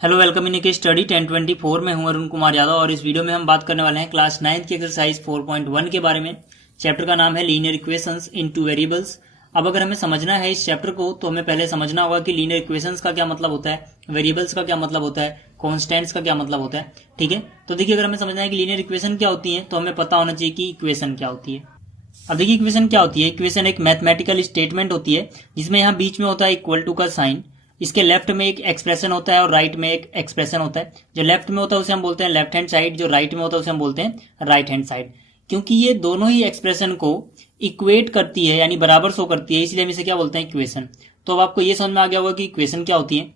Hello, welcome in के study 1024 में हूं अरुण कुमार यादव और इस वीडियो में हम बात करने वाले हैं क्लास 9 की एक्सरसाइज 4.1 के बारे में। चैप्टर का नाम है लीनियर इक्वेशंस इन टू वेरिएबल्स। अब अगर हमें समझना है इस चैप्टर को तो हमें पहले समझना होगा कि लीनियर इक्वेशंस का क्या मतलब होता है, वेरिएबल्स का क्या मतलब होता है, कॉन्स्टेंट्स का क्या मतलब होता है। ठीक है, तो देखिए अगर हमें समझना है कि लीनियर इक्वेशन क्या होती है तो हमें पता होना चाहिए कि इक्वेशन क्या होती है। अब देखिए इक्वेशन क्या होती है। इक्वेशन एक मैथमेटिकल स्टेटमेंट होती है जिसमें यहाँ बीच में होता है इक्वल टू का साइन। इसके लेफ्ट में एक एक्सप्रेशन होता है और राइट में एक एक्सप्रेशन होता है। जो लेफ्ट में होता है उसे हम बोलते हैं लेफ्ट हैंड साइड, जो राइट में होता है उसे हम बोलते हैं राइट हैंड साइड। क्योंकि ये दोनों ही एक्सप्रेशन को इक्वेट करती है यानी बराबर शो करती है, इसलिए हम इसे क्या बोलते हैं इक्वेशन। तो अब आपको ये समझ में आ गया होगा कि इक्वेशन क्या होती है।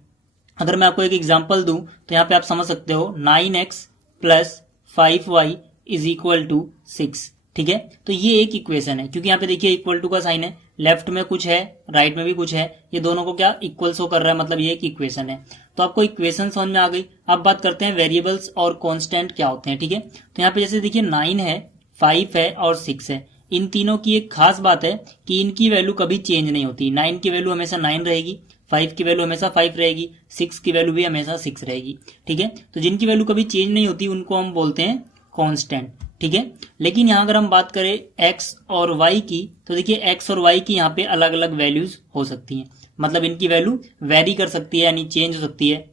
अगर मैं आपको एक एग्जाम्पल दूं तो यहाँ पे आप समझ सकते हो 9x plus 5y is equal to 6। ठीक है, तो ये एक इक्वेशन है क्योंकि यहाँ पे देखिए इक्वल टू का साइन है, लेफ्ट में कुछ है राइट में भी कुछ है, ये दोनों को क्या इक्वल शो कर रहा है, मतलब ये एक इक्वेशन है। तो आपको इक्वेशन समझ में आ गई। अब बात करते हैं वेरिएबल्स और कांस्टेंट क्या होते हैं। ठीक है, तो यहाँ पे जैसे देखिए 9 है, 5 है और 6 है। इन तीनों की एक खास बात है कि इनकी वैल्यू कभी चेंज नहीं होती। 9 की वैल्यू हमेशा 9 रहेगी, 5 की वैल्यू हमेशा 5 रहेगी, 6 की वैल्यू भी हमेशा 6 रहेगी। ठीक है, तो जिनकी वैल्यू कभी चेंज नहीं होती उनको हम बोलते हैं कांस्टेंट। ठीक है, लेकिन यहां अगर हम बात करें x और y की तो देखिए x और y की यहाँ पे अलग अलग वैल्यूज हो सकती हैं, मतलब इनकी वैल्यू वेरी कर सकती है यानी चेंज हो सकती है।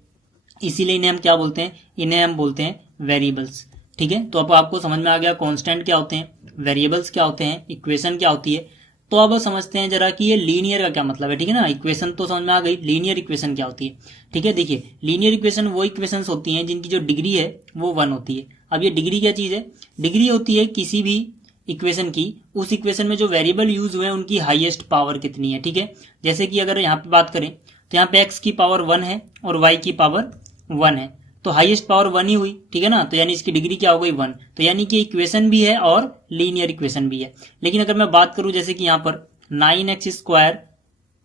इसीलिए इन्हें हम क्या बोलते हैं, इन्हें हम बोलते हैं वेरिएबल्स। ठीक है, तो अब आपको समझ में आ गया कांस्टेंट क्या होते हैं, वेरिएबल्स क्या होते हैं, इक्वेशन क्या होती है। तो अब समझते हैं जरा कि ये लीनियर का क्या मतलब है। ठीक है ना, इक्वेशन तो समझ में आ गई, लीनियर इक्वेशन क्या होती है। ठीक है, देखिए लीनियर इक्वेशन वो इक्वेशंस होती हैं जिनकी जो डिग्री है वो 1 होती है। अब ये डिग्री क्या चीज है, डिग्री होती है किसी भी इक्वेशन की, उस इक्वेशन में जो वेरिएबल यूज हुए हैं उनकी हाईएस्ट पावर कितनी है। ठीक है, जैसे कि अगर यहाँ पे बात करें तो यहाँ पे x की पावर 1 है और y की पावर 1 है, तो हाईएस्ट पावर 1 ही हुई। ठीक है ना, तो यानी इसकी डिग्री क्या हो गई 1। तो यानी कि इक्वेशन भी है और लीनियर इक्वेशन भी है। लेकिन अगर मैं बात करूं जैसे कि यहाँ पर 9x square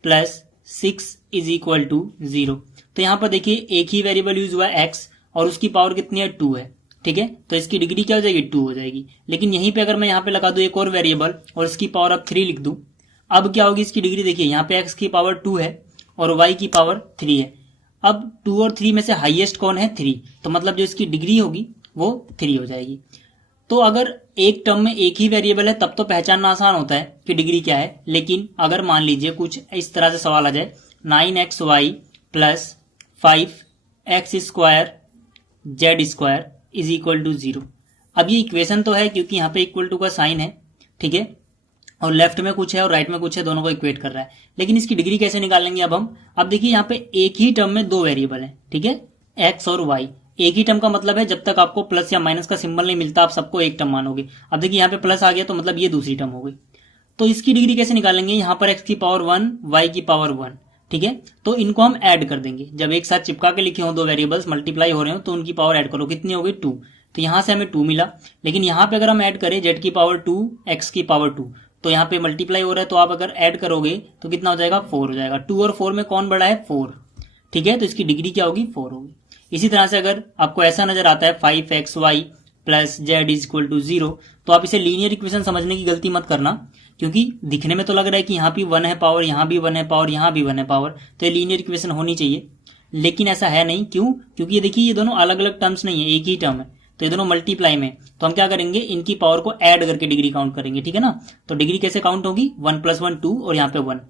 plus 6 is equal to 0, तो यहाँ पर देखिए एक ही वेरिएबल यूज हुआ है x और उसकी पावर कितनी है 2 है। ठीक है, तो इसकी डिग्री क्या हो जाएगी 2 हो जाएगी। लेकिन यहीं पे अगर मैं यहाँ पे लगा दूं एक और वेरिएबल और इसकी पावर अब 3 लिख दूं, अब क्या होगी इसकी डिग्री, देखिए यहाँ पे x की पावर 2 है और y की पावर 3 है। अब 2 और 3 में से हाईएस्ट कौन है 3, तो मतलब जो इसकी डिग्री होगी वो 3 हो जाएगी। तो अगर एक टर्म में एक ही वेरिएबल है तब तो पहचानना आसान होता है कि डिग्री क्या है। लेकिन अगर मान लीजिए कुछ इस तरह से सवाल आ जाए 9xy plus 5x square Z square is equal to 0। अब ये इक्वेशन तो है क्योंकि यहाँ पे इक्वल टू का साइन है। ठीक है, और लेफ्ट में कुछ है और राइट में कुछ है, दोनों को इक्वेट कर रहा है। लेकिन इसकी डिग्री कैसे निकालेंगे अब हम, अब देखिए यहाँ पे एक ही टर्म में दो वेरिएबल है। ठीक है, एक्स और वाई। एक ही टर्म का मतलब है जब तक आपको प्लस या माइनस का सिंबल नहीं मिलता आप सबको एक टर्म मानोगे। अब देखिए यहाँ पे प्लस आ गया तो मतलब ये दूसरी टर्म हो गई। तो इसकी डिग्री कैसे निकालेंगे, यहाँ पर एक्स की पावर 1 वाई की पावर 1। ठीक है, तो इनको हम ऐड कर देंगे। जब एक साथ चिपका के लिखे हो दो वेरिएबल्स मल्टीप्लाई हो रहे हो तो उनकी पावर ऐड करो, कितनी हो गई 2। तो यहां से हमें 2 मिला। लेकिन यहाँ पे अगर हम ऐड करें जेड की पावर 2 एक्स की पावर 2, तो यहाँ पे मल्टीप्लाई हो रहा है तो आप अगर ऐड करोगे तो कितना हो जाएगा 4 हो जाएगा। 2 और 4 में कौन बड़ा है 4। ठीक है, तो इसकी डिग्री क्या होगी 4 होगी। इसी तरह से अगर आपको ऐसा नजर आता है 5xy plus Z is equal to 0, तो आप इसे लीनियर इक्वेशन समझने की गलती मत करना, क्योंकि दिखने में तो लग रहा है कि यहाँ भी 1 है पावर, यहाँ भी 1 है पावर, यहाँ भी 1 है पावर, तो ये लीनियर इक्वेशन होनी चाहिए। लेकिन ऐसा है नहीं। क्यों, क्योंकि ये देखिए ये दोनों अलग अलग टर्म्स नहीं है, एक ही टर्म है, तो ये दोनों मल्टीप्लाई में। तो हम क्या करेंगे, इनकी पावर को ऐड करके डिग्री काउंट करेंगे। ठीक है ना, तो डिग्री कैसे काउंट होगी 1 + 1 2 और यहाँ पे 1।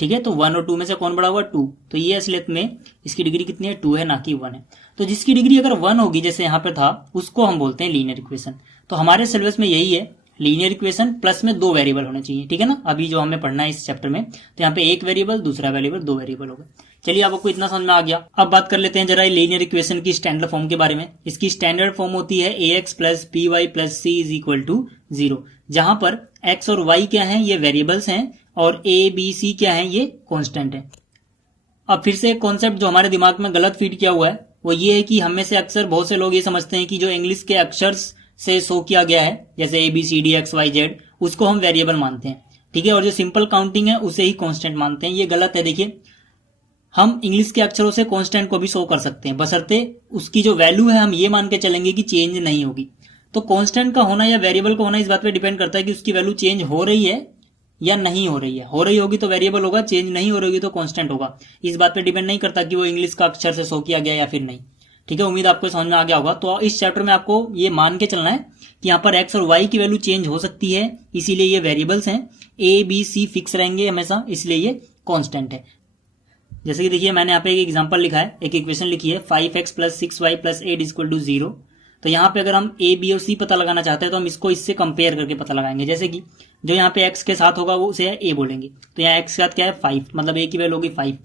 ठीक है, तो 1 और 2 में से कौन बड़ा हुआ 2, तो ये असलियत में इसकी डिग्री कितनी है 2 है, ना कि 1 है। तो जिसकी डिग्री अगर 1 होगी जैसे यहाँ पे था उसको हम बोलते हैं लीनियर इक्वेशन। तो हमारे सिलेबस में यही है, लीनियर इक्वेशन प्लस में दो वेरिएबल होने चाहिए। ठीक है ना, अभी जो हमें पढ़ना है इस चैप्टर में, तो यहाँ पे एक वेरिएबल दूसरा वेरिएबल, दो वेरिएबल हो गए। चलिए आपको इतना समझ में आ गया। अब बात कर लेते हैं जरा लीनियर इक्वेशन की स्टैंडर्ड फॉर्म के बारे में। इसकी स्टैंडर्ड फॉर्म होती है ax plus by plus c is equal to 0, जहां पर x और y क्या है ये वेरिएबल्स हैं और a b c क्या है ये कांस्टेंट है। अब फिर से एक कॉन्सेप्ट जो हमारे दिमाग में गलत फीड किया हुआ है वो ये है कि हम में से अक्सर बहुत से लोग ये समझते हैं कि जो इंग्लिश के अक्षर से शो किया गया है जैसे A B C D X Y Z, उसको हम वेरिएबल मानते हैं। ठीक है, और जो सिंपल काउंटिंग है उसे ही कांस्टेंट मानते हैं। ये गलत है। देखिए हम इंग्लिश के अक्षरों से कांस्टेंट को भी शो कर सकते हैं, बशर्ते उसकी जो वैल्यू है हम ये मान के चलेंगे कि चेंज नहीं होगी। तो कांस्टेंट का होना या वेरिएबल का होना इस बात पे डिपेंड करता है कि उसकी वैल्यू चेंज हो रही है या नहीं हो रही है। हो रही होगी तो वेरिएबल होगा, चेंज नहीं हो रही होगी तो कांस्टेंट होगा। इस बात पे डिपेंड नहीं करता कि वो इंग्लिश का अक्षर से शो किया गया या फिर नहीं। ठीक है, उम्मीद आपको समझ में आ गया होगा। तो इस चैप्टर में आपको ये मान के चलना है कि यहाँ पर एक्स और वाई की वैल्यू चेंज हो सकती है, इसीलिए ये वेरिएबल्स हैं। ए बी सी फिक्स रहेंगे हमेशा, इसलिए ये कांस्टेंट है। जैसे कि देखिए मैंने यहाँ पे एक एग्जांपल लिखा है, एक इक्वेशन लिखी है 5x + 6y + 8 = 0। तो यहाँ पे अगर हम ए बी और सी पता लगाना चाहते हैं तो हम इसको इससे कंपेयर करके पता लगाएंगे। जैसे कि जो यहाँ पे x के साथ होगा वो उसे ए बोलेंगे, तो यहाँ x के साथ क्या है 5, मतलब a की वैल्यू होगी 5।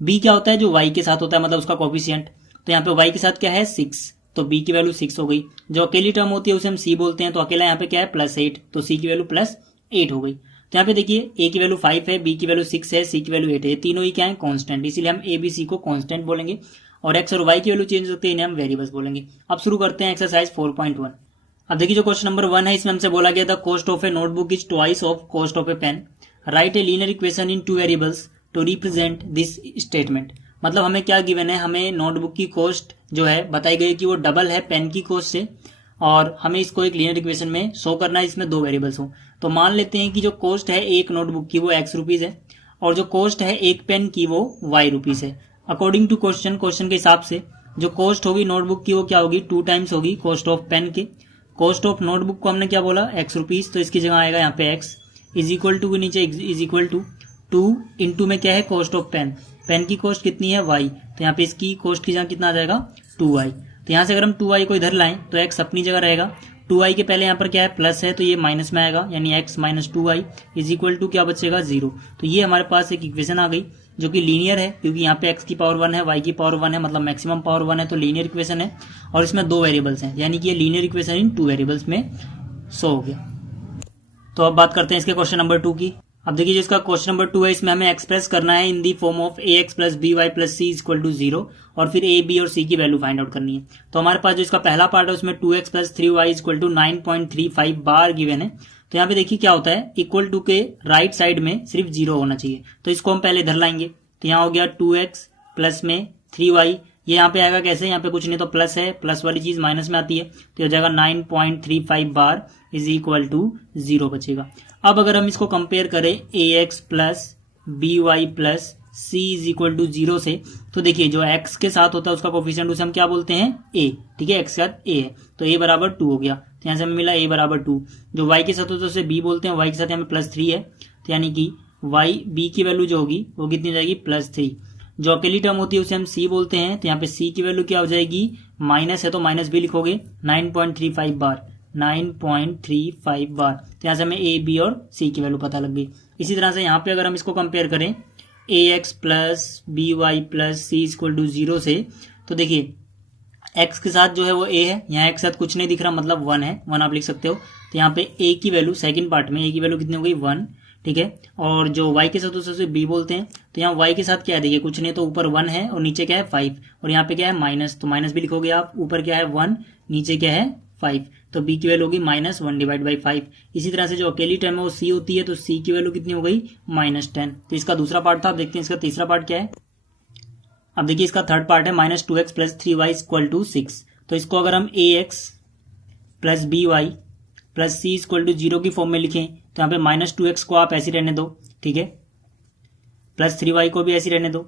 b क्या होता है, जो y के साथ होता है, मतलब उसका कोफिशिएंट, तो यहाँ पे y के साथ क्या है 6, तो b की वैल्यू 6 हो गई। जो अकेली टर्म होती है उसे हम c बोलते हैं, तो अकेला यहाँ पे क्या है +8, तो c की वैल्यू +8 हो गई। तो यहाँ पे देखिए a की वैल्यू 5 है, b की वैल्यू 6 है, c की वैल्यू 8 है, ये तीनों ही क्या है कांस्टेंट, इसीलिए हम a b c को कांस्टेंट बोलेंगे। और x और y की वैल्यू चेंज होती है, इन्हें हम वेरिएबल्स बोलेंगे। अब शुरू करते हैं एक्सरसाइज 4.1। अब देखिए जो क्वेश्चन नंबर 1 है, इसमें हमसे बोला गया था cost of a notebook is twice of cost of a pen, write a linear equation in 2 variables to represent this statement. मतलब हमें क्या गिवन है, हमें नोटबुक की कॉस्ट जो है बताई गई कि वो डबल है पेन की कॉस्ट से, और हमें इसको एक लीनियर इक्वेशन में शो करना है, इसमें 2 वेरिएबल्स हो। तो मान लेते हैं कि जो कॉस्ट है एक नोटबुक की वो x रुपीज है, और जो कॉस्ट है एक पेन की वो y रुपीज है। अकॉर्डिंग टू क्वेश्चन के हिसाब से जो कॉस्ट होगी नोटबुक की वो क्या होगी, 2 टाइम्स होगी कॉस्ट ऑफ पेन के। कॉस्ट ऑफ नोटबुक को हमने क्या बोला x रुपीज, तो इसकी जगह आएगा यहाँ पे x इज इक्वल टू के नीचे इज इक्वल टू 2 इंटू में क्या है कॉस्ट ऑफ पेन, पेन की कॉस्ट कितनी है y, तो यहाँ पे इसकी कॉस्ट की जगह कितना आ जाएगा 2y। तो यहाँ से अगर हम 2y को इधर लाएं तो x अपनी जगह रहेगा, 2y के पहले यहाँ पर क्या है प्लस है तो ये माइनस में आएगा, यानी x - 2y is equal to क्या बचेगा 0। तो ये हमारे पास एक इक्वेशन आ गई जो कि लीनियर है, क्योंकि यहाँ पे x की पावर 1 है, y की पावर 1 है, मतलब मैक्सिमम पावर 1 है, तो लीनियर इक्वेशन है। और इसमें 2 वेरिएबल्स हैं, यानी कि ये लीनियर इक्वेशन इन 2 वेरिएबल्स में शो हो गया। तो अब बात करते हैं इसके क्वेश्चन नंबर 2 की। अब देखिए जिसका क्वेश्चन नंबर 2 है, इसमें हमें एक्सप्रेस करना है in the form of ax + by + c = 0, और फिर a b और c की वैल्यू फाइंड आउट करनी है। तो हमारे पास जो इसका पहला पार्ट है उसमें 2x + 3y = 9.35 बार गिवन है। तो यहाँ पे देखिए क्या होता है, इक्वल टू के राइट साइड में सिर्फ 0 होना चाहिए, तो इसको हम पहले इधर लाएंगे। तो यहाँ हो गया 2x प्लस में 3y, ये यहाँ पे आएगा कैसे, यहाँ पे कुछ नहीं तो प्लस है, प्लस वाली चीज माइनस में आती है, तो हो जाएगा 9.35 बार इज इक्वल टू 0 बचेगा। अब अगर हम इसको कंपेयर करें ax + by + c is equal to 0 से, तो देखिए जो x के साथ होता है उसका कोफिशिएंट उसे हम क्या बोलते हैं a, ठीक है, x के साथ a है, तो a = 2 हो गया। तो यहाँ से हमें मिला a = 2। जो y के साथ होता है उसे b बोलते हैं, y के साथ यहाँ पे +3 है, तो यानी कि y b की वैल्यू जो होगी वो कितनी जाएगी +3। जो अकेली टर्म होती है उसे हम c बोलते हैं, तो यहाँ पे c की वैल्यू क्या हो जाएगी, माइनस है तो माइनस भी लिखोगे, 9.35 बार, 9.35 बार। तो यहाँ से हमें a b और c की वैल्यू पता लग गई। इसी तरह से यहाँ पे अगर हम इसको कंपेयर करें ax + by + c = 0 से, तो देखिए x के साथ जो है वो a है, यहाँ x के साथ कुछ नहीं दिख रहा, मतलब 1 है, 1 आप लिख सकते हो। तो यहाँ पे a की वैल्यू सेकंड पार्ट में a की वैल्यू कितनी हो गई 1, ठीक है। और जो y के साथ उसे b बोलते हैं, तो यहाँ y के साथ क्या है देखिए कुछ नहीं, तो ऊपर 1 है और नीचे क्या है 5, और यहाँ पे क्या है माइनस, तो माइनस भी लिखोगे आप, ऊपर क्या है 1 नीचे क्या है 5, तो b की वैल्यू होगी -1/5। इसी तरह से जो अकेली टर्म है वो c होती है, तो c की वैल्यू कितनी हो गई -10। तो इसका दूसरा पार्ट था। अब देखते हैं इसका तीसरा पार्ट क्या है। अब देखिए इसका थर्ड पार्ट है -2x + 3y = 6। तो इसको अगर हम ax + by + c = 0 की फॉर्म में लिखें, तो यहाँ पे -2x को आप ऐसे रहने दो, ठीक है, +3y को भी ऐसे रहने दो,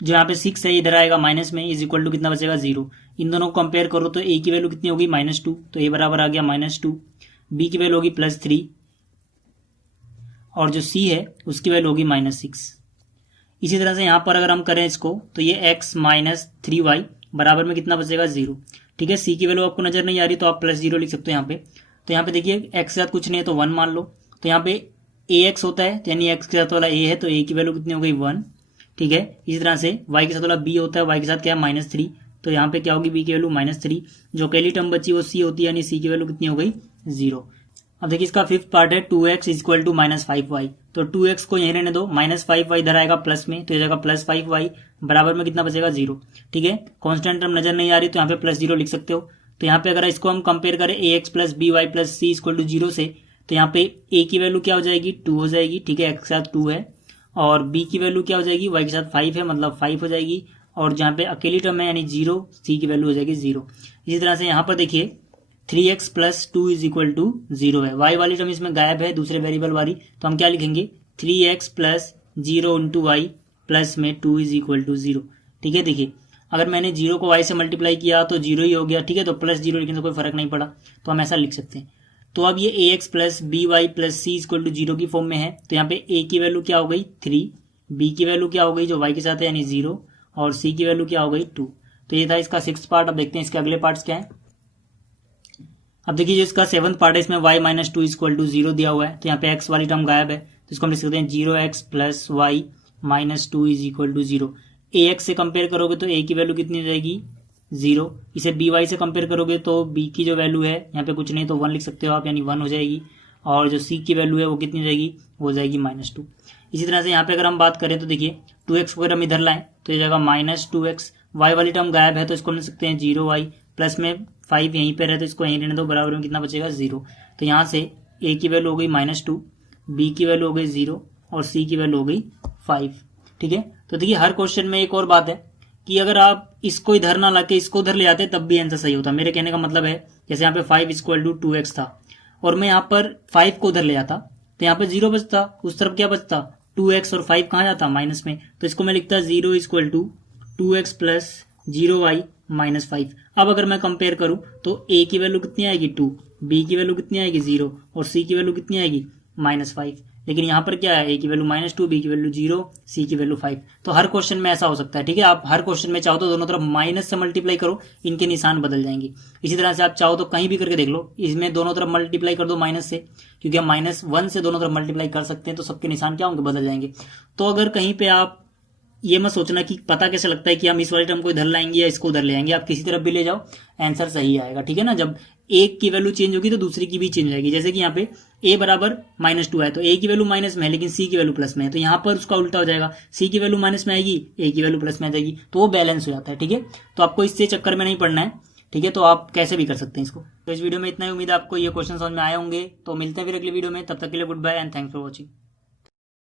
जो यहाँ पे 6 है इधर आएगा माइनस में, इज इक्वल टू कितना बचेगा 0। इन दोनों को कंपेयर करो तो a की वैल्यू कितनी होगी -2, तो a बराबर आ गया -2, b की वैल्यू होगी +3, और जो c है उसकी वैल्यू होगी -6। इसी तरह से यहाँ पर अगर हम करें इसको, तो ये x - 3y बराबर में कितना बचेगा 0, ठीक है। c की वैल्यू आपको नजर नहीं आ रही तो आप +0 लिख सकते हो यहाँ पे। तो यहाँ पे देखिए x के साथ कुछ नहीं है तो 1 मान लो, तो यहाँ पे ax होता है, तो यानी x के साथ वाला a है, तो a की वैल्यू कितनी हो गई 1, ठीक है। इसी तरह से y के साथ वाला b होता है, y के साथ क्या है -3, तो यहाँ पे क्या होगी b की वैल्यू -3। जो अकेली टर्म बची वो c होती है, यानी c की वैल्यू कितनी हो गई 0। अब देखिए इसका फिफ्थ पार्ट है 2x = -5y, तो 2x को यहीं रहने दो, -5y इधर आएगा प्लस में, तो ये जाएगा +5y बराबर में कितना बचेगा 0, ठीक है। कांस्टेंट टर्म नजर नहीं आ रही तो यहाँ पे +0 लिख सकते हो। तो यहाँ पे अगर इसको हम कंपेयर करें ax + by + c = 0 से, तो यहाँ पे a की वैल्यू क्या हो जाएगी 2 हो जाएगी, ठीक है, x के साथ 2 है, और b की वैल्यू क्या हो जाएगी y के साथ 5 है, मतलब 5 हो जाएगी, और जहाँ पे अकेली टर्म है यानी 0, c की वैल्यू हो जाएगी 0। इसी तरह से यहाँ पर देखिए 3x + 2 = 0 है, y वाली टर्म इसमें गायब है दूसरे वेरिएबल वाली, तो हम क्या लिखेंगे 3x + 0 × y प्लस में 2 = 0, ठीक है। देखिए अगर मैंने 0 को y से मल्टीप्लाई किया तो 0 ही हो गया, ठीक है, तो प्लस 0 लेकिन तो कोई फर्क नहीं पड़ा, तो हम ऐसा लिख सकते हैं। तो अब ये ax plus B Y plus C equal to 0 की फॉर्म में है, तो यहाँ पे a की वैल्यू क्या हो गई 3, b की वैल्यू क्या हो गई जो y के साथ है यानी 0, और c की वैल्यू क्या हो गई 2। तो ये था इसका 6th पार्ट। अब देखते हैं इसके अगले पार्ट्स क्या है। अब देखिए जो इसका 7th पार्ट है, इसमें y माइनस 2 इक्वल टू 0 दिया हुआ है, तो यहाँ पे x वाली टर्म गायब है, तो इसको हम लिख सकते हैं 0x plus Y minus 2 is equal to 0। ax से कंपेयर करोगे तो a की वैल्यू कितनी हो जाएगी 0, इसे by से कंपेयर करोगे तो b की जो वैल्यू है यहाँ पे कुछ नहीं तो 1 लिख सकते हो आप, यानी 1 हो जाएगी, और जो c की वैल्यू है वो कितनी हो जाएगी, वो जाएगी -2। इसी तरह से यहाँ पे अगर हम बात करें तो देखिए 2x को अगर हम इधर लाएं तो ये जाएगा -2x, y वाली टर्म गायब है तो इसको हम लिख सकते हैं 0y, प्लस में 5 यहीं पे रहे तो इसको यहीं रहने दो, बराबर में कितना बचेगा 0। तो यहाँ से a की वैल्यू हो गई -2, b की वैल्यू हो गई 0 और c की वैल्यू हो गई 5, ठीक है। तो देखिए हर क्वेश्चन में एक और बात है कि अगर आप इसको इधर ना लाके इसको उधर ले आते तब भी आंसर सही होता। मेरे कहने का मतलब है जैसे यहाँ पे 5 इक्वल टू 2x था और मैं यहाँ पर 5 को उधर ले आता तो यहाँ पे 0 बचता, उस तरफ क्या बचता 2x, और 5 कहाँ जाता माइनस में, तो इसको मैं लिखता 0 equal to 2x plus 0y minus 5। अब अगर मैं कंपेयर करूं तो a की वैल्यू कितनी आएगी 2, b की वैल्यू कितनी आएगी 0 और c की वैल्यू कितनी आएगी -5। लेकिन यहाँ पर क्या है, a की वैल्यू -2, b की वैल्यू 0, c की वैल्यू 5। तो हर क्वेश्चन में ऐसा हो सकता है, ठीक है। आप हर क्वेश्चन में चाहो तो दोनों तरफ माइनस से मल्टीप्लाई करो, इनके निशान बदल जाएंगे। इसी तरह से आप चाहो तो कहीं भी करके देख लो, इसमें दोनों तरफ मल्टीप्लाई कर दो माइनस से, क्योंकि हम -1 से दोनों तरफ मल्टीप्लाई कर सकते हैं, तो सबके निशान क्या होंगे, बदल जाएंगे। तो अगर कहीं पे आप ये मत सोचना कि पता कैसे लगता है कि हम इस वाली टर्म को इधर लाएंगे या इसको उधर ले आएंगे, आप किसी तरफ भी ले जाओ आंसर सही आएगा, ठीक है ना। जब एक की वैल्यू चेंज होगी तो दूसरी की भी चेंज हो जाएगी। जैसे कि यहाँ पे a बराबर -2 है तो a की वैल्यू माइनस में है लेकिन c की वैल्यू प्लस में है, तो यहाँ पर उसका उल्टा हो जाएगा, c की वैल्यू माइनस में आएगी, a की वैल्यू प्लस में आ जाएगी, तो वो बैलेंस हो जाता है, ठीक है। तो आपको इससे चक्कर में नहीं पड़ना है, ठीक है। तो आप कैसे भी कर सकते हैं इसको। तो इस वीडियो में इतना ही, उम्मीद है आपको ये क्वेश्चन समझ में आए होंगे। तो मिलते हैं फिर अगली वीडियो में, तब तक के लिए goodbye and thanks for watching.